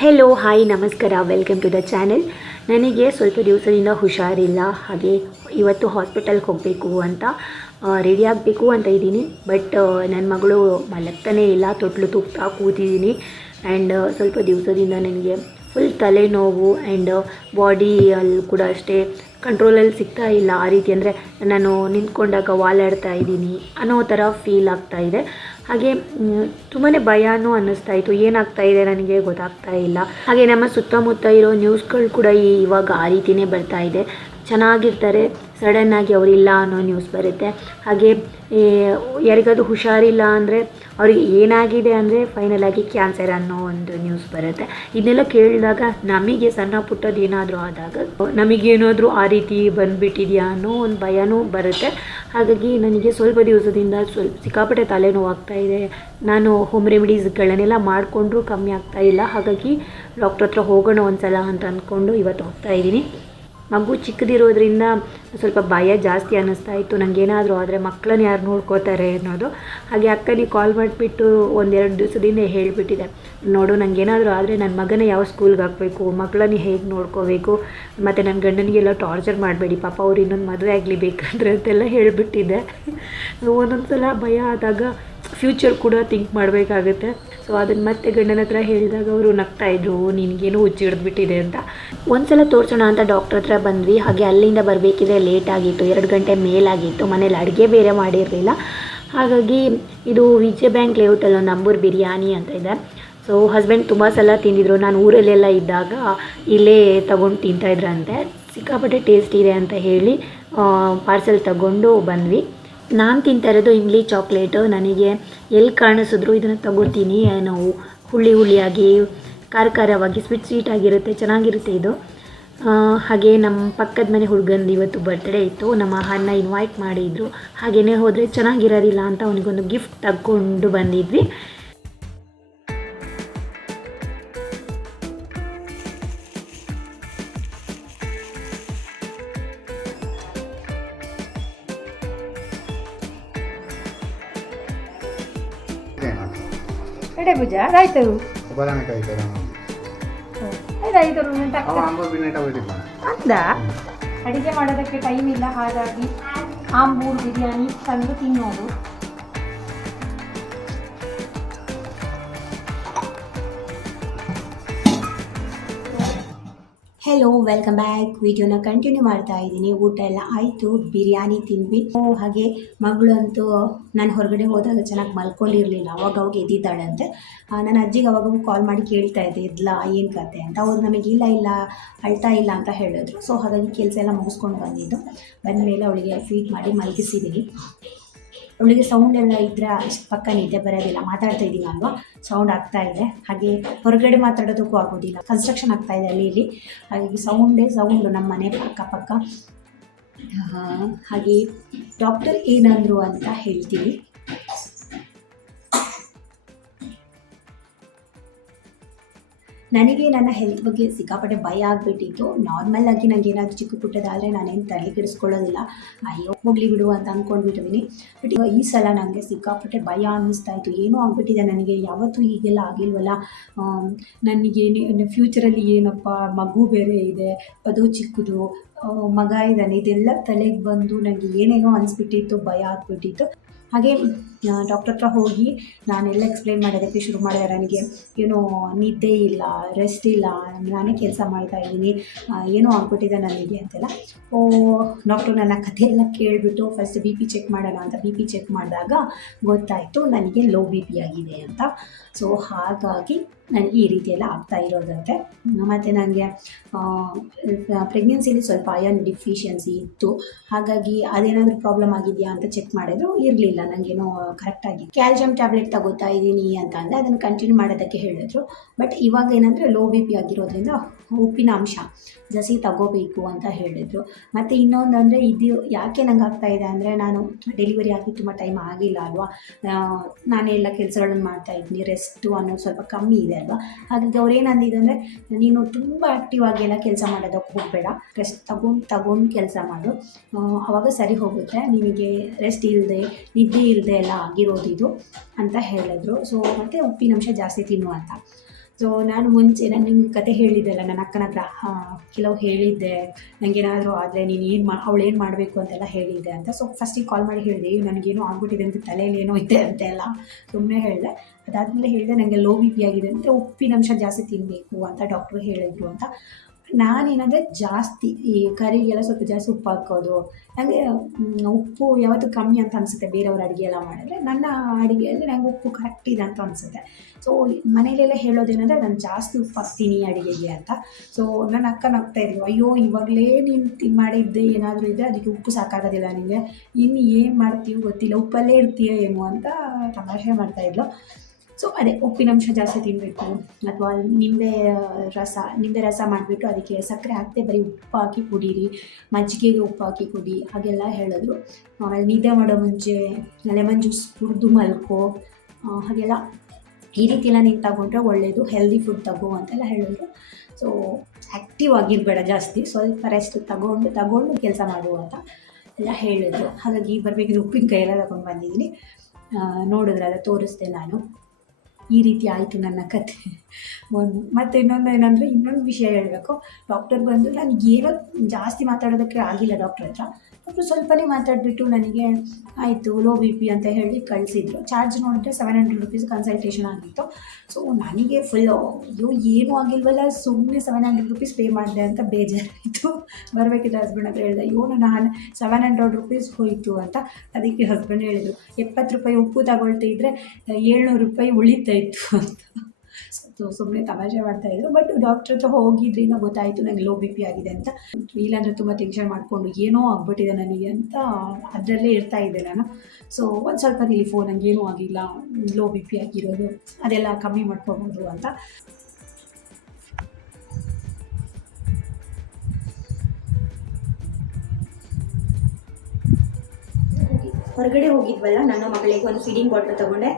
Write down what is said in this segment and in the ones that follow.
Hello hi ನಮಸ್ಕಾರ welcome to the channel ನನಗೆ ಸ್ವಲ್ಪ ದಿವಸದಿಂದ ಹುಷಾರಿಲ್ಲ, ಹಾಗೆ ಇವತ್ತು ಹಾಸ್ಪಿಟಲ್ಗೆ ಹೋಗಬೇಕು ಅಂತ ರೆಡಿ ಆಗಬೇಕು ಅಂತ ಇದ್ದೀನಿ. ಬಟ್ ನನ್ನ ಮಗಳು ಮಲಗ್ತಾನೇ ಇಲ್ಲ, ತೊಟ್ಲು ತೂಗ್ತಾ ಕೂತಿದ್ದೀನಿ. ಆ್ಯಂಡ್ ಸ್ವಲ್ಪ ದಿವಸದಿಂದ ನನಗೆ ಫುಲ್ ತಲೆನೋವು ಆ್ಯಂಡ್ ಬಾಡಿಯಲ್ಲಿ ಕೂಡ ಅಷ್ಟೇ ಕಂಟ್ರೋಲಲ್ಲಿ ಸಿಗ್ತಾ ಇಲ್ಲ. ಆ ರೀತಿ ಅಂದರೆ ನಾನು ನಿಂತ್ಕೊಂಡಾಗ ವಾಲಾಡ್ತಾ ಇದ್ದೀನಿ ಅನ್ನೋ ಥರ ಫೀಲ್ ಆಗ್ತಾ ಇದೆ. ಹಾಗೆ ತುಂಬಾ ಭಯನೂ ಅನ್ನಿಸ್ತಾ ಇತ್ತು. ಏನಾಗ್ತಾ ಇದೆ ನನಗೆ ಗೊತ್ತಾಗ್ತಾ ಇಲ್ಲ. ಹಾಗೆ ನಮ್ಮ ಸುತ್ತಮುತ್ತ ಇರೋ ನ್ಯೂಸ್ಗಳು ಕೂಡ ಇವಾಗ ಆ ರೀತಿಯೇ ಬರ್ತಾ ಇದೆ. ಚೆನ್ನಾಗಿರ್ತಾರೆ ಸಡನ್ನಾಗಿ ಅವರಿಲ್ಲ ಅನ್ನೋ ನ್ಯೂಸ್ ಬರುತ್ತೆ. ಹಾಗೆ ಯಾರಿಗಾದರೂ ಹುಷಾರಿಲ್ಲ ಅಂದರೆ ಅವ್ರಿಗೆ ಏನಾಗಿದೆ ಅಂದರೆ ಫೈನಲ್ ಆಗಿ ಕ್ಯಾನ್ಸರ್ ಅನ್ನೋ ಒಂದು ನ್ಯೂಸ್ ಬರುತ್ತೆ. ಇದನ್ನೆಲ್ಲ ಕೇಳಿದಾಗ ನಮಗೆ ಸಣ್ಣ ಪುಟ್ಟದ್ದು ಏನಾದರೂ ಆದಾಗ ನಮಗೇನಾದರೂ ಆ ರೀತಿ ಬಂದುಬಿಟ್ಟಿದೆಯಾ ಅನ್ನೋ ಒಂದು ಭಯನೂ ಬರುತ್ತೆ. ಹಾಗಾಗಿ ನನಗೆ ಸ್ವಲ್ಪ ದಿವಸದಿಂದ ಸ್ವಲ್ಪ ಸಿಕ್ಕಾಪಟ್ಟೆ ತಲೆನೋವಾಗ್ತಾ ಇದೆ. ನಾನು ಹೋಮ್ ರೆಮಿಡೀಸ್ಗಳನ್ನೆಲ್ಲ ಮಾಡಿಕೊಂಡ್ರೂ ಕಮ್ಮಿ ಆಗ್ತಾ ಇಲ್ಲ. ಹಾಗಾಗಿ ಡಾಕ್ಟ್ರ್ ಹತ್ರ ಹೋಗೋಣ ಒಂದು ಸಲ ಅಂತ ಅಂದ್ಕೊಂಡು ಇವತ್ತು ಹೋಗ್ತಾ ಇದ್ದೀನಿ. ಮಗು ಚಿಕ್ಕದಿರೋದ್ರಿಂದ ಸ್ವಲ್ಪ ಭಯ ಜಾಸ್ತಿ ಅನ್ನಿಸ್ತಾ ಇತ್ತು. ನನಗೇನಾದರೂ ಆದರೆ ಮಕ್ಕಳನ್ನ ಯಾರು ನೋಡ್ಕೋತಾರೆ ಅನ್ನೋದು. ಹಾಗೆ ಅಕ್ಕನಿಗೆ ಕಾಲ್ ಮಾಡಿಬಿಟ್ಟು ಒಂದೆರಡು ದಿವಸದಿಂದ ಹೇಳಿಬಿಟ್ಟಿದೆ. ನೋಡು ನನಗೇನಾದರೂ ಆದರೆ ನನ್ನ ಮಗನ ಯಾವ ಸ್ಕೂಲ್ಗೆ ಹಾಕಬೇಕು ಮಕ್ಕಳನ್ನ ಹೇಗೆ ನೋಡ್ಕೋಬೇಕು, ಮತ್ತು ನನ್ನ ಗಂಡನಿಗೆಲ್ಲ ಟಾರ್ಚರ್ ಮಾಡಬೇಡಿ, ಪಾಪ ಅವ್ರು ಇನ್ನೊಂದು ಮದುವೆ ಆಗಲಿ ಬೇಕಂದ್ರೆ ಅಂತೆಲ್ಲ ಹೇಳಿಬಿಟ್ಟಿದ್ದೆ ಒಂದೊಂದು ಸಲ ಭಯ ಆದಾಗ ಫ್ಯೂಚರ್ ಕೂಡ ಥಿಂಕ್ ಮಾಡಬೇಕಾಗುತ್ತೆ. ಸೊ ಅದನ್ನು ಮತ್ತೆ ಗಂಡನ ಹತ್ರ ಹೇಳಿದಾಗ ಅವರು ನಗ್ತಾ ಇದ್ರು ನಿನಗೇನೋ ಹುಚ್ಚಿ ಹಿಡಿದ್ಬಿಟ್ಟಿದೆ ಅಂತ. ಒಂದು ಸಲ ತೋರಿಸೋಣ ಅಂತ ಡಾಕ್ಟ್ರ್ ಹತ್ರ ಬಂದ್ವಿ. ಹಾಗೆ ಅಲ್ಲಿಂದ ಬರಬೇಕಿದ್ರೆ ಲೇಟ್ ಆಗಿತ್ತು, ಎರಡು ಗಂಟೆ ಮೇಲಾಗಿತ್ತು. ಮನೇಲಿ ಅಡುಗೆ ಬೇರೆ ಮಾಡಿರಲಿಲ್ಲ. ಹಾಗಾಗಿ ಇದು ವಿಜಯ ಬ್ಯಾಂಕ್ ಲೇಔಟಲ್ಲಿ ಒಂದು ಅಂಬೂರ್ ಬಿರಿಯಾನಿ ಅಂತ ಇದೆ. ಸೊ ಹಸ್ಬೆಂಡ್ ತುಂಬ ಸಲ ತಿಂದಿದ್ರು. ನಾನು ಊರಲ್ಲೆಲ್ಲ ಇದ್ದಾಗ ಇಲ್ಲೇ ತಗೊಂಡು ತಿಂತಾಯಿದ್ರಂತೆ ಸಿಕ್ಕಾಪಟ್ಟೆ ಟೇಸ್ಟ್ ಇದೆ ಅಂತ ಹೇಳಿ ಪಾರ್ಸೆಲ್ ತಗೊಂಡು ಬಂದ್ವಿ. ನಾನು ತಿಂತಾ ಇರೋದು ಇಮ್ಲಿ ಚಾಕ್ಲೇಟು. ನನಗೆ ಎಲ್ಲಿ ಕಾಣಿಸಿದ್ರು ಇದನ್ನು ತಗೋತೀನಿ ನಾವು ಹುಳಿ ಹುಳಿಯಾಗಿ ಖಾರ ಖಾರವಾಗಿ ಸ್ವೀಟ್ ಸ್ವೀಟ್ ಆಗಿರುತ್ತೆ, ಚೆನ್ನಾಗಿರುತ್ತೆ ಇದು. ಹಾಗೆ ನಮ್ಮ ಪಕ್ಕದ ಮನೆ ಹುಡುಗಂದು ಇವತ್ತು ಬರ್ತ್ಡೇ ಇತ್ತು. ನಮ್ಮ ಅಣ್ಣ ಇನ್ವೈಟ್ ಮಾಡಿದ್ರು. ಹಾಗೆಯೇ ಹೋದರೆ ಚೆನ್ನಾಗಿರೋದಿಲ್ಲ ಅಂತ ಅವನಿಗೊಂದು ಗಿಫ್ಟ್ ತಗೊಂಡು ಬಂದಿದ್ವಿ. ಎಡೆ ಪೂಜಾ? ರೈತರು ರೈತರು ಅಂದ ಅಡಿಗೆ ಮಾಡೋದಕ್ಕೆ ಟೈಮ್ ಇಲ್ಲ ಹಾಗಾಗಿ ಆಂಬೂರು ಬಿರಿಯಾನಿ ತಂದು ತಿನ್ನೋದು. ಹೆಲೋ ವೆಲ್ಕಮ್ ಬ್ಯಾಕ್ ವಿಡಿಯೋನ ಕಂಟಿನ್ಯೂ ಮಾಡ್ತಾ ಇದ್ದೀನಿ. ಊಟ ಎಲ್ಲ ಆಯಿತು. ಬಿರಿಯಾನಿ ತಿಂದ್ವಿ. ಹಾಗೆ ಮಗಳಂತೂ ನಾನು ಹೊರಗಡೆ ಹೋದಾಗ ಚೆನ್ನಾಗಿ ಮಲ್ಕೊಂಡಿರಲಿಲ್ಲ. ಅವಾಗ ಅವಾಗ ಎದ್ದಿದ್ದಾಳಂತೆ ಅಂತೆ. ನನ್ನ ಅಜ್ಜಿಗೆ ಅವಾಗ ಕಾಲ್ ಮಾಡಿ ಕೇಳ್ತಾ ಇದ್ದೆ. ಇದ್ಲ, ಏನು ಕತೆ ಅಂತ. ಅವ್ರು ನಮಗೆ ಇಲ್ಲ ಇಲ್ಲ, ಅಳ್ತಾ ಇಲ್ಲ ಅಂತ ಹೇಳಿದ್ರು. ಸೊ ಹಾಗಾಗಿ ಕೆಲಸ ಎಲ್ಲ ಮುಗಿಸ್ಕೊಂಡು ಬಂದಿದ್ದು. ಬಂದಮೇಲೆ ಅವಳಿಗೆ ಫೀಟ್ ಮಾಡಿ ಮಲಗಿಸಿದ್ದೀನಿ ಅವಳಿಗೆ ಸೌಂಡ್ ಎಲ್ಲ ಅಷ್ಟು ಪಕ್ಕ ನಿದ್ದೆ ಬರೋದಿಲ್ಲ, ಮಾತಾಡ್ತಾ ಇದ್ದೀನಿ ಅಲ್ವಾ ಸೌಂಡ್ ಆಗ್ತಾ ಇದೆ. ಹಾಗೆ ಹೊರಗಡೆ ಮಾತಾಡೋದಕ್ಕೂ ಆಗೋದಿಲ್ಲ. ಕನ್ಸ್ಟ್ರಕ್ಷನ್ ಆಗ್ತಾ ಇದೆ ಅಲ್ಲಿ, ಇಲ್ಲಿ. ಹಾಗಾಗಿ ಸೌಂಡೇ ಸೌಂಡು ನಮ್ಮ ಮನೆ ಅಕ್ಕಪಕ್ಕ. ಪಕ್ಕ ಹಾಗೆ ಡಾಕ್ಟರ್ ಏನಂದ್ರು ಅಂತ ಹೇಳ್ತೀನಿ ನನಗೆ ನನ್ನ ಹೆಲ್ತ್ ಬಗ್ಗೆ ಸಿಕ್ಕಾಪಟ್ಟೆ ಭಯ ಆಗಿಬಿಟ್ಟಿತ್ತು. ನಾರ್ಮಲ್ ಆಗಿ ನನಗೆ ಏನಾದರೂ ಚಿಕ್ಕ ಪುಟ್ಟದಾದರೆ ನಾನೇನು ತಲೆ ಕೆಡಿಸ್ಕೊಳ್ಳೋದಿಲ್ಲ. ಅಯ್ಯೋ, ಹೋಗಲಿ ಬಿಡು ಅಂತ ಅಂದ್ಕೊಂಡ್ಬಿಟ್ಟಿದ್ದೀನಿ ಬಟ್ ಈ ಸಲ ನನಗೆ ಸಿಕ್ಕಾಪಟ್ಟೆ ಭಯ ಅನ್ನಿಸ್ತಾ ಇತ್ತು. ಏನೋ ಆಗ್ಬಿಟ್ಟಿದೆ ನನಗೆ. ಯಾವತ್ತೂ ಹೀಗೆಲ್ಲ ಆಗಿಲ್ವಲ್ಲ? ನನಗೆ ಫ್ಯೂಚರಲ್ಲಿ ಏನಪ್ಪ, ಮಗು ಬೇರೆ ಇದೆ, ಅದು ಚಿಕ್ಕದು ಮಗ ಇದ್ದಾನೆ, ಇದೆಲ್ಲ ತಲೆಗೆ ಬಂದು ನನಗೆ ಏನೇನೋ ಅನಿಸ್ಬಿಟ್ಟಿತ್ತು, ಭಯ ಆಗ್ಬಿಟ್ಟಿತ್ತು. ಹಾಗೆ ಡಾಕ್ಟರ್ ಹತ್ರ ಹೋಗಿ ನಾನೆಲ್ಲ ಎಕ್ಸ್ಪ್ಲೇನ್ ಮಾಡೋದಕ್ಕೆ ಶುರು ಮಾಡಿದೆ. ನನಗೆ ಏನೋ ನಿದ್ದೆ ಇಲ್ಲ ರೆಸ್ಟ್ ಇಲ್ಲ, ನಾನೇ ಕೆಲಸ ಮಾಡ್ತಾ ಇದ್ದೀನಿ ಏನೋ ಆಗ್ಬಿಟ್ಟಿದೆ ನನಗೆ ಅಂತೆಲ್ಲ. ಓ ಡಾಕ್ಟ್ರು ನನ್ನ ಕಥೆಯೆಲ್ಲ ಕೇಳಿಬಿಟ್ಟು ಫಸ್ಟ್ ಬಿ ಪಿ ಚೆಕ್ ಮಾಡೋಣ ಅಂತ ಬಿ ಪಿ ಚೆಕ್ ಮಾಡಿದಾಗ ಗೊತ್ತಾಯಿತು ನನಗೆ ಲೋ ಬಿ ಪಿ ಆಗಿದೆ ಅಂತ. ಸೊ ಹಾಗಾಗಿ ನನಗೆ ಈ ರೀತಿ ಎಲ್ಲ ಆಗ್ತಾ ಇರೋದಂತೆ. ಮತ್ತು ನನಗೆ ಪ್ರೆಗ್ನೆನ್ಸಿಲಿ ಸ್ವಲ್ಪ ಅಯನ್ ಡಿಫಿಷಿಯನ್ಸಿ ಇತ್ತು. ಹಾಗಾಗಿ ಅದೇನಾದರೂ ಪ್ರಾಬ್ಲಮ್ ಆಗಿದೆಯಾ ಅಂತ ಚೆಕ್ ಮಾಡಿದ್ರು, ಇರಲಿಲ್ಲ. ನನಗೇನೋ ಕರೆಕ್ಟಾಗಿ ಕ್ಯಾಲ್ಸಿಯಂ ಟ್ಯಾಬ್ಲೆಟ್ ತಗೋತಾ ಇದ್ದೀನಿ ಅಂತ ಅಂದರೆ ಅದನ್ನು ಕಂಟಿನ್ಯೂ ಮಾಡೋದಕ್ಕೆ ಹೇಳಿದ್ರು. ಬಟ್ ಇವಾಗ ಏನಂದರೆ ಲೋ ಬಿ ಪಿ ಆಗಿರೋದ್ರಿಂದ ಉಪ್ಪಿನ ಅಂಶ, ಜಸಿ ತಗೋಬೇಕು ಅಂತ ಹೇಳಿದರು. ಮತ್ತು ಇನ್ನೊಂದು ಅಂದರೆ ಇದು ಯಾಕೆ ನಂಗೆ ಇದೆ ಅಂದರೆ ನಾನು ಡೆಲಿವರಿ ಆಗಿ ತುಂಬ ಟೈಮ್ ಆಗಿಲ್ಲ ಅಲ್ವಾ? ನಾನೇ ಎಲ್ಲ ಕೆಲಸಗಳನ್ನು ಮಾಡ್ತಾ ಇದ್ದೀನಿ ರೆಸ್ಟು ಅನ್ನೋದು ಸ್ವಲ್ಪ ಕಮ್ಮಿ ಇದೆ ಅಲ್ವಾ? ಹಾಗಾಗಿ ಅವ್ರು ಅಂದರೆ, ನೀನು ತುಂಬ ಆ್ಯಕ್ಟಿವ್ ಆಗಿ ಎಲ್ಲ ಕೆಲಸ ಮಾಡೋದಕ್ಕೆ ಹೋಗಬೇಡ ರೆಸ್ಟ್ ತಗೊಂಡು ತಗೊಂಡು ಕೆಲಸ ಮಾಡು. ಆವಾಗ ಸರಿ ಹೋಗುತ್ತೆ, ನಿನಗೆ ರೆಸ್ಟ್ ಇಲ್ಲದೆ ನಿದ್ದೆ ಇಲ್ಲದೆ ಎಲ್ಲ ಆಗಿರೋದು ಇದು ಅಂತ ಹೇಳಿದ್ರು. ಸೊ ಮತ್ತು ಉಪ್ಪಿನಂಶ ಜಾಸ್ತಿ ತಿನ್ನು ಅಂತ. ಸೊ ನಾನು ಮುಂಚೆ ನಾನು ನಿಮ್ಗೆ ಕತೆ ಹೇಳಿದ್ದೆಲ್ಲ ನನ್ನ ಅಕ್ಕನ ಹತ್ರ. ಕೆಲವು ಹೇಳಿದ್ದೆ. ನನಗೇನಾದರೂ ಆದರೆ ನೀನು ಏನು ಮಾ ಅವಳು ಏನು ಮಾಡಬೇಕು ಅಂತೆಲ್ಲ ಹೇಳಿದ್ದೆ ಅಂತ. ಸೊ ಫಸ್ಟಿಗೆ ಕಾಲ್ ಮಾಡಿ ಹೇಳಿದೆ "ಅಯ್ಯೋ, ನನಗೇನೋ ಆಗ್ಬಿಟ್ಟಿದೆ ಅಂತ ತಲೆಯಲ್ಲಿ ಏನೋ ಇದೆ ಅಂತೆಲ್ಲ ಸುಮ್ಮನೆ ಹೇಳಿದೆ. ಅದಾದಮೇಲೆ ಹೇಳಿದೆ ನನಗೆ ಲೋ ಬಿ ಪಿ ಆಗಿದೆ ಅಂದರೆ ಉಪ್ಪಿನಂಶ ಜಾಸ್ತಿ ತಿನ್ನಬೇಕು ಅಂತ ಡಾಕ್ಟ್ರು ಹೇಳಿದರು ಅಂತ. ನಾನೇನಂದರೆ ಜಾಸ್ತಿ ಈ ಕರಿಗೆಲ್ಲ ಸ್ವಲ್ಪ ಜಾಸ್ತಿ ಉಪ್ಪು ಹಾಕೋದು. ನನಗೆ ಉಪ್ಪು ಯಾವತ್ತು ಕಮ್ಮಿ ಅಂತ ಅನಿಸುತ್ತೆ. ಬೇರೆಯವ್ರ ಅಡುಗೆ ಎಲ್ಲ ಮಾಡಿದ್ರೆ ನನ್ನ ಅಡುಗೆಯಲ್ಲಿ ನನಗೆ ಉಪ್ಪು ಕರೆಕ್ಟ್ ಇದೆ ಅಂತ ಅನಿಸುತ್ತೆ. ಸೊ ಮನೇಲೆಲ್ಲ ಹೇಳೋದೇನೆಂದರೆ ನಾನು ಜಾಸ್ತಿ ಉಪ್ಪು ಹಾಕ್ತೀನಿ ಅಡುಗೆಗೆ ಅಂತ. ಸೊ ನನ್ನ ಅಕ್ಕ ನಗ್ತಾ ಇದ್ರು, ಅಯ್ಯೋ, ಇವಾಗಲೇ ನೀನು ಮಾಡಿದ್ದೆ ಏನಾದರೂ ಇದ್ದರೆ ಅದಕ್ಕೆ ಉಪ್ಪು ಸಾಕಾಗೋದಿಲ್ಲ ನಿಮಗೆ ಇನ್ನು ಏನು ಮಾಡ್ತೀವಿ ಗೊತ್ತಿಲ್ಲ. ಉಪ್ಪಲ್ಲೇ ಇರ್ತೀಯ ಏನು ಅಂತ ತಮಾಷೆ ಮಾಡ್ತಾಯಿದ್ಲು ಸೊ ಅದೇ ಉಪ್ಪಿನಂಶ ಜಾಸ್ತಿ ತಿನ್ನಬೇಕು ಅಥವಾ ನಿಂಬೆ ರಸ ನಿಂಬೆ ರಸ ಮಾಡಿಬಿಟ್ಟು ಅದಕ್ಕೆ ಸಕ್ಕರೆ ಹಾಕದೆ ಬರೀ ಉಪ್ಪು ಹಾಕಿ ಕುಡೀರಿ. ಮಜ್ಜಿಗೆಗೆ ಉಪ್ಪು ಹಾಕಿ ಕುಡಿ, ಹಾಗೆಲ್ಲ ಹೇಳಿದ್ರು. ಆಮೇಲೆ ನಿದ್ದೆ ಮಾಡೋ ಮುಂಚೆ ಲೆಮನ್ ಜ್ಯೂಸ್ ಕುಡಿದು ಮಲ್ಕೋ ಹಾಗೆಲ್ಲ. ಈ ರೀತಿ ಎಲ್ಲ ನೀನು ತಗೊಂಡ್ರೆ ಒಳ್ಳೆಯದು ಹೆಲ್ದಿ ಫುಡ್ ತಗೋ ಅಂತೆಲ್ಲ ಹೇಳಿದ್ರು. ಸೊ ಆ್ಯಕ್ಟಿವ್ ಆಗಿರಬೇಡ ಜಾಸ್ತಿ. ಸ್ವಲ್ಪ ರೆಸ್ಟ್ ತಗೊಂಡು ತಗೊಂಡು ಕೆಲಸ ಮಾಡು ಅಂತ ಎಲ್ಲ ಹೇಳಿದ್ರು. ಹಾಗಾಗಿ ಬರಬೇಕಿದ್ರೆ ಉಪ್ಪಿನಕಾಯಿ ಎಲ್ಲ ತಗೊಂಡು ಬಂದಿದ್ದೀನಿ. ನೋಡಿದ್ರೆ ಅದ ತೋರಿಸ್ದೆ ನಾನು. ಈ ರೀತಿ ಆಯಿತು ನನ್ನ ಕತೆ ಒಂದು, ಮತ್ತು ಇನ್ನೊಂದು ಏನಂದರೆ ಇನ್ನೊಂದು ವಿಷಯ ಹೇಳಬೇಕು. ಡಾಕ್ಟರ್ ಬಂದು ನನಗೆ ಏನೋ ಜಾಸ್ತಿ ಮಾತಾಡೋದಕ್ಕೆ ಆಗಿಲ್ಲ ಡಾಕ್ಟ್ರ್ ಹತ್ರ. ಡಾಕ್ಟ್ರು ಸ್ವಲ್ಪನೇ ಮಾತಾಡಿಬಿಟ್ಟು ನನಗೆ ಆಯಿತು ಲೋ ಬಿ ಪಿ ಅಂತ ಹೇಳಿ ಕಳಿಸಿದ್ರು. ಚಾರ್ಜ್ ನೋಡಿದ್ರೆ ಸೆವೆನ್ ಹಂಡ್ರೆಡ್ ರುಪೀಸ್ ಕನ್ಸಲ್ಟೇಷನ್ ಆಗಿತ್ತು. ಸೊ ನನಗೆ ಫುಲ್ ಅಯ್ಯೋ, ಏನೂ ಆಗಿಲ್ವಲ್ಲ ಸುಮ್ಮನೆ ಸೆವೆನ್ ಹಂಡ್ರೆಡ್ ರುಪೀಸ್ ಪೇ ಮಾಡಿದೆ ಅಂತ ಬೇಜಾರಾಯಿತು. ಬರಬೇಕಿದ್ರೆ ಹಸ್ಬೆಂಡ್ ಹತ್ರ ಹೇಳಿದೆ, ಅಯ್ಯೋ ನಾನು ಸೆವೆನ್ ಹಂಡ್ರೆಡ್ ರುಪೀಸ್ ಹೋಯಿತು ಅಂತ ಅದಕ್ಕೆ ಹಸ್ಬೆಂಡ್ ಹೇಳಿದರು. ಎಪ್ಪತ್ತು ರೂಪಾಯಿ ಉಪ್ಪು ತಗೊಳ್ತಾ ಇದ್ದರೆ ಏಳ್ನೂರು ರೂಪಾಯಿ ಉಳಿತಾಯಿತ್ತು ಅಂತ. ಸೊ ಸುಮ್ಮನೆ ತಮಾಷೆ ಮಾಡ್ತಾಯಿದ್ರು ಬಟ್ ಡಾಕ್ಟ್ರ್ ಹತ್ರ ಹೋಗಿದ್ರಿಂದ ಗೊತ್ತಾಯಿತು ನನಗೆ ಲೋ ಬಿ ಪಿ ಆಗಿದೆ ಅಂತ. ಇಲ್ಲಾಂದರೆ ತುಂಬ ಟೆನ್ಷನ್ ಮಾಡಿಕೊಂಡು, ಏನೋ ಆಗ್ಬಿಟ್ಟಿದೆ ನನಗೆ ಅಂತ ಅದರಲ್ಲೇ ಇರ್ತಾ ಇದ್ದೆ ನಾನು. ಸೊ ಒಂದು ಸ್ವಲ್ಪ ರಿಲೀಫು ಏನೂ ಆಗಿಲ್ಲ. ಲೋ ಬಿ ಪಿ ಆಗಿರೋದು, ಅದೆಲ್ಲ ಕಮ್ಮಿ ಮಾಡ್ಕೊಬೋದು ಅಂತ. ಹೊರಗಡೆ ಹೋಗಿದ್ವಲ್ಲ, ನನ್ನ ಮಗಳಿಗೆ ಒಂದು ಫೀಡಿಂಗ್ ಬಾಟ್ಲ್ ತೊಗೊಂಡೆ.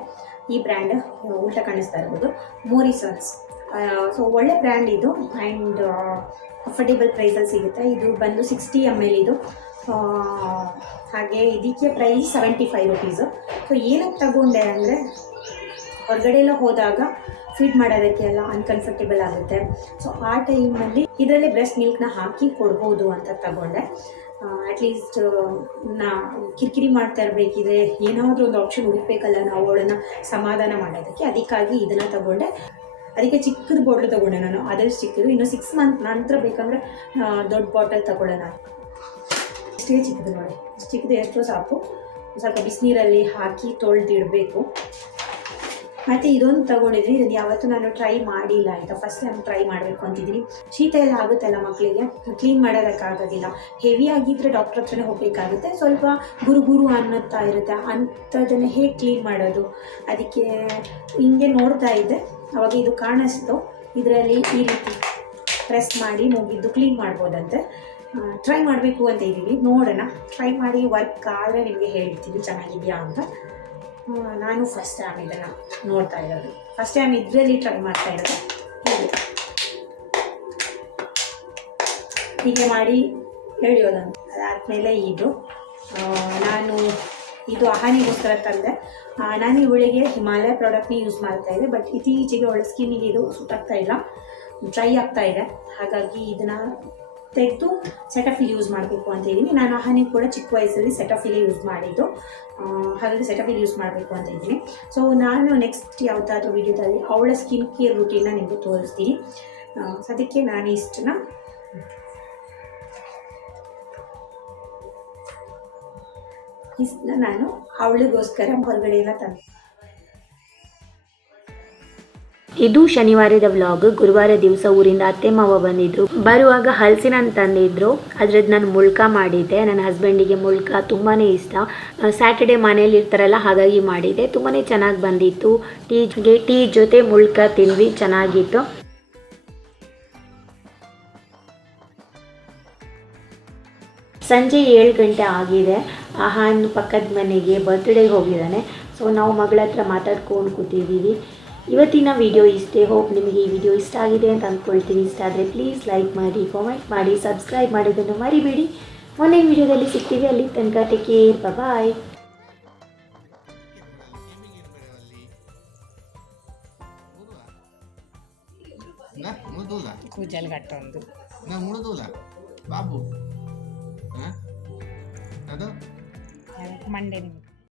ಈ ಬ್ರ್ಯಾಂಡ್ ಉಲ್ಟಾ ಕಾಣಿಸ್ತಾ ಇರ್ಬೋದು. ಮೋರಿಸನ್ಸ್ ಸೊ ಒಳ್ಳೆ ಬ್ರ್ಯಾಂಡ್ ಇದು. ಆ್ಯಂಡ್ ಕಂಫರ್ಟೇಬಲ್ ಪ್ರೈಸಲ್ಲಿ ಸಿಗುತ್ತೆ. ಇದು ಬಂದು ಸಿಕ್ಸ್ಟಿ ಎಂ ಎಲ್ ಇದು. ಹಾಗೆ ಇದಕ್ಕೆ price seventy five rupees so ಏನಕ್ಕೆ ತಗೊಂಡೆ ಅಂದರೆ ಹೊರಗಡೆ ಎಲ್ಲ ಹೋದಾಗ ಫೀಡ್ ಮಾಡೋದಕ್ಕೆ ಎಲ್ಲ ಅನ್ಕಂಫರ್ಟೇಬಲ್ ಆಗುತ್ತೆ. ಸೊ ಆ ಟೈಮಲ್ಲಿ ಇದರಲ್ಲಿ ಬ್ರೆಸ್ಟ್ ಮಿಲ್ಕ್ನ ಹಾಕಿ ಕೊಡ್ಬೋದು ಅಂತ ತಗೊಂಡೆ. ಅಟ್ಲೀಸ್ಟ್ ನಾ ಕಿರಿಕಿರಿ ಮಾಡ್ತಾ ಇರಬೇಕಿದ್ರೆ ಏನಾದರೂ ಒಂದು ಆಪ್ಷನ್ ಹುಡುಕ್ಬೇಕಲ್ಲ ನಾವು ಅವಳನ್ನು ಸಮಾಧಾನ ಮಾಡೋದಕ್ಕೆ. ಅದಕ್ಕಾಗಿ ಇದನ್ನು ತಗೊಂಡೆ. ಅದಕ್ಕೆ ಚಿಕ್ಕದು ಬಾಟ್ಲು ತಗೊಂಡೆ ನಾನು. ಅದಷ್ಟು ಚಿಕ್ಕದು. ಇನ್ನು ಸಿಕ್ಸ್ ಮಂತ್ ನಂತರ ಬೇಕಂದರೆ ದೊಡ್ಡ ಬಾಟಲ್ ತಗೊಳ್ಳೋಣ. ಇಷ್ಟೇ ಚಿಕ್ಕದು ನೋಡಿ. ಚಿಕ್ಕದು ಎಷ್ಟೋ ಸಾಕು. ಸ್ವಲ್ಪ ಬಿಸಿನೀರಲ್ಲಿ ಹಾಕಿ ತೊಳೆದಿಡಬೇಕು. ಮತ್ತು ಇದೊಂದು ತಗೊಂಡಿದ್ವಿ. ಇದನ್ನು ಯಾವತ್ತೂ ನಾನು ಟ್ರೈ ಮಾಡಿಲ್ಲ. ಆಯಿತಾ? ಫಸ್ಟ್ ನಾನು ಟ್ರೈ ಮಾಡಬೇಕು ಅಂತಿದ್ದೀನಿ. ಶೀತ ಎಲ್ಲ ಆಗುತ್ತಲ್ಲ ಮಕ್ಕಳಿಗೆ ಕ್ಲೀನ್ ಮಾಡೋದಕ್ಕಾಗೋದಿಲ್ಲ. ಹೆವಿ ಆಗಿದ್ರೆ ಡಾಕ್ಟರ್ ಹತ್ರನೇ ಹೋಗಬೇಕಾಗುತ್ತೆ. ಸ್ವಲ್ಪ ಗುರು ಗುರು ಅನ್ನೋತ್ತಾ ಇರುತ್ತೆ. ಅಂಥದ್ದನ್ನು ಹೇಗೆ ಕ್ಲೀನ್ ಮಾಡೋದು? ಅದಕ್ಕೆ ಹಿಂಗೆ ನೋಡ್ತಾ ಇದ್ದೆ. ಅವಾಗ ಇದು ಕಾಣಿಸ್ತು. ಇದರಲ್ಲಿ ಈ ರೀತಿ ಪ್ರೆಸ್ ಮಾಡಿ ಮುಗಿದ್ದು ಕ್ಲೀನ್ ಮಾಡ್ಬೋದಂತೆ. ಟ್ರೈ ಮಾಡಬೇಕು ಅಂತ ಇದ್ದೀವಿ. ನೋಡೋಣ. ಟ್ರೈ ಮಾಡಿ ವರ್ಕ್ ಆದರೆ ನಿಮಗೆ ಹೇಳ್ತೀನಿ. ಚೆನ್ನಾಗಿದೆಯಾ ಅಂತ. ನಾನು ಫಸ್ಟ್ ಟೈಮ್ ಇದನ್ನು ನೋಡ್ತಾ ಇರೋದು. ಫಸ್ಟ್ ಟೈಮ್ ಇದರಲ್ಲಿ ಟ್ರೈ ಮಾಡ್ತಾ ಇರೋದು. ಹೀಗೆ ಹೀಗೆ ಮಾಡಿ ಎಳೆಯೋದಂತ ಅದಾದಮೇಲೆ ಇದು ನಾನು ಇದು ಆಹಾನಿಗೋಸ್ಕರ ತಂದೆ. ನಾನು ಇವಳಿಗೆ ಹಿಮಾಲಯ ಪ್ರಾಡಕ್ಟ್ನೇ ಯೂಸ್ ಮಾಡ್ತಾ ಇದ್ದೆ ಬಟ್ ಇತ್ತೀಚೆಗೆ ಒಳ್ಳೆ ಸ್ಕಿನ್ನಿಗೆ ಇದು ಸೂಟ್ ಆಗ್ತಾ ಇಲ್ಲ. ಡ್ರೈ ಆಗ್ತಾ ಇದೆ. ಹಾಗಾಗಿ ಇದನ್ನು ತೆಗೆದು ಸೆಟಫಿಲ್ ಯೂಸ್ ಮಾಡಬೇಕು ಅಂತ ಇದ್ದೀನಿ. ನಾನು ಹನಿ ಕೂಡ ಚಿಕ್ಕ ವಯಸ್ಸಲ್ಲಿ ಸೆಟಫಿಲ್ ಯೂಸ್ ಮಾಡಿದ್ದು. ಹಾಗಾಗಿ ಸೆಟಫಿಲ್ ಯೂಸ್ ಮಾಡಬೇಕು ಅಂತ ಇದ್ದೀನಿ. ಸೊ ನಾನು ನೆಕ್ಸ್ಟ್ ಯಾವುದಾದ್ರೂ ವಿಡಿಯೋದಲ್ಲಿ ಅವಳ ಸ್ಕಿನ್ ಕೇರ್ ರೂಟೀನ್ನ ನಿಮಗೆ ತೋರಿಸ್ತೀನಿ. ಅದಕ್ಕೆ ನಾನು ಇಷ್ಟನ್ನ ಇಷ್ಟನ್ನ ನಾನು ಅವಳಿಗೋಸ್ಕರ ಹೊರಗಡೆಯಿಂದ ತಂದೆ ಇದು ಶನಿವಾರದ ವ್ಲಾಗ್. ಗುರುವಾರ ದಿವಸ ಊರಿಂದ ಅತ್ತೆ, ಮಾವ ಬಂದಿದ್ರು. ಬರುವಾಗ ಹಲಸಿನ ತಂದಿದ್ರು. ಅದ್ರದ್ದು ನಾನು ಮುಳ್ಕ ಮಾಡಿದ್ದೆ. ನನ್ನ ಹಸ್ಬೆಂಡಿಗೆ ಮುಳ್ಕ ತುಂಬಾ ಇಷ್ಟ. ಸ್ಯಾಟರ್ಡೆ ಮನೇಲಿ ಇರ್ತಾರಲ್ಲ, ಹಾಗಾಗಿ ಮಾಡಿದ್ದೆ. ತುಂಬಾ ಚೆನ್ನಾಗಿ ಬಂದಿತ್ತು. ಟೀಗೆ ಟೀ ಜೊತೆ ಮುಳ್ಕ ತಿಂದ್ವಿ. ಚೆನ್ನಾಗಿತ್ತು. ಸಂಜೆ ಏಳು ಗಂಟೆ ಆಗಿದೆ. ಆಹಾನ್ ಪಕ್ಕದ ಮನೆಗೆ ಬರ್ತ್ಡೇಗೆ ಹೋಗಿದ್ದಾನೆ. ಸೊ ನಾವು ಮಗಳ ಹತ್ರ ಮಾತಾಡ್ಕೊಂಡು ಕೂತಿದ್ದೀವಿ. ಇವತ್ತಿನ ವಿಡಿಯೋ ಇಷ್ಟೇ. ಹೋಪ್ ನಿಮಗೆ ಈ ವಿಡಿಯೋ ಇಷ್ಟ ಆಗಿದೆ ಅಂತ ಅಂದ್ಕೊಳ್ತೀನಿ ಇಷ್ಟ ಆದರೆ ಪ್ಲೀಸ್ ಲೈಕ್ ಮಾಡಿ ಕಾಮೆಂಟ್ ಮಾಡಿ ಸಬ್ಸ್ಕ್ರೈಬ್ ಮಾಡೋದನ್ನು ಮರಿಬೇಡಿ. ಮೊನ್ನೆ ವಿಡಿಯೋದಲ್ಲಿ ಸಿಗ್ತೀವಿ ಅಲ್ಲಿ ತನಕ ಟೇಕ್ ಕೇರ್ ಬಾಯ್